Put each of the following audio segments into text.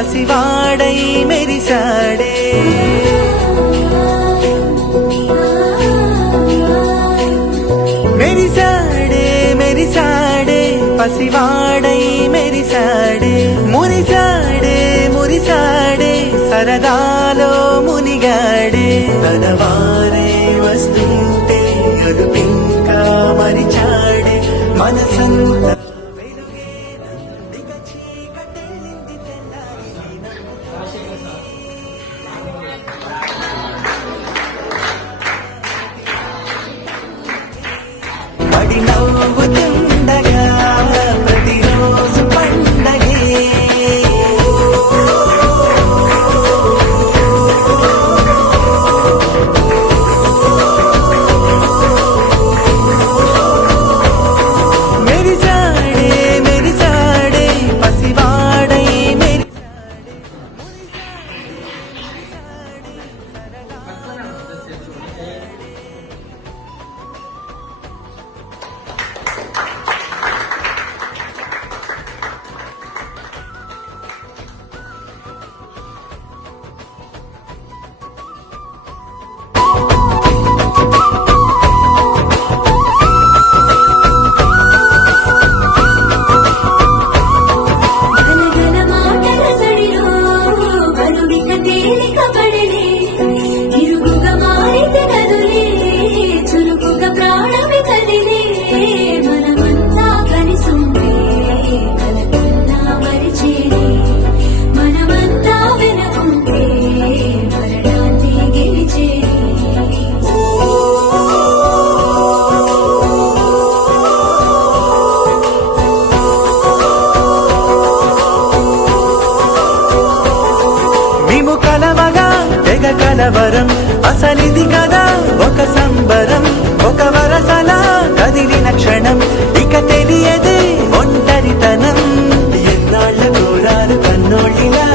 పసివాడై మెరిసాడే మెరిసాడే మెరిసాడే పసివాడై మెరిసాడే మురిసాడే మురిసాడే సరదాలో మునిగాడే తనవారే వస్తుంటే అదుపింకా మరిచాడే మనసంతా పడి నవ్వుతుండగా ప్రతిరోజు పండగే మెరిసాడే మెరిసాడే పసివాడై కలవరం అసలిది కదా ఒక సంబరం ఒక వరసలా కదిలిన క్షణం ఇక తెలియదే ఒంటరితనం ఎన్నాళ్ళ కోరాలు కన్నోళ్ళిలా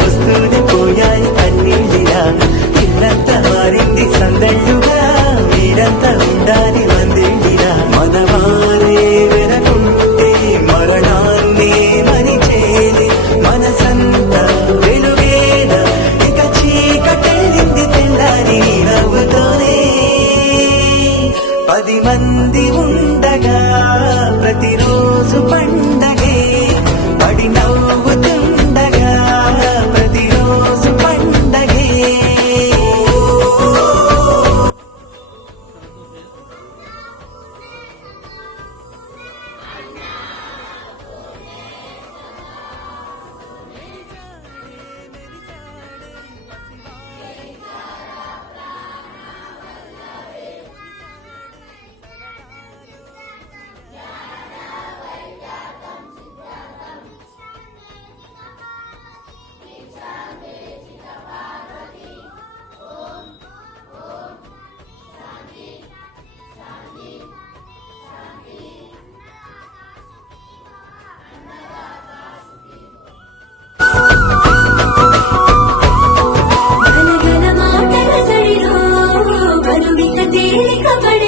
వస్తూనే పోయాయి కన్నీళ్ళిలా ఇల్లంతా మారింది సందళ్ళుగా మీరంతా ఉండాలి వందేళ్ళిలా మనవారే వెనకుంటే మరణాన్ని మరిచేది మనసంతా వెలుగేనా ఇక చీకటెళ్ళింది తెల్లారి నవ్వుతోనే 10 మంది ఉండగా ప్రతిరోజు పండగే పడి నవ్వుతుండగా ప్రతిరోజు పండగే తేలిక పడి